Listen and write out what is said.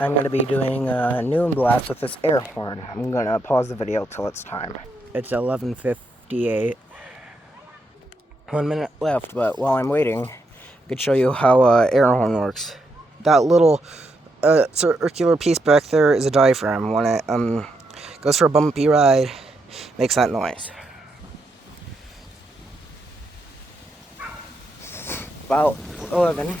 I'm going to be doing a noon blast with this air horn. I'm going to pause the video till it's time. It's 11:58. 1 minute left, but while I'm waiting, I could show you how air horn works. That little circular piece back there is a diaphragm. When it goes for a bumpy ride, makes that noise. About 11.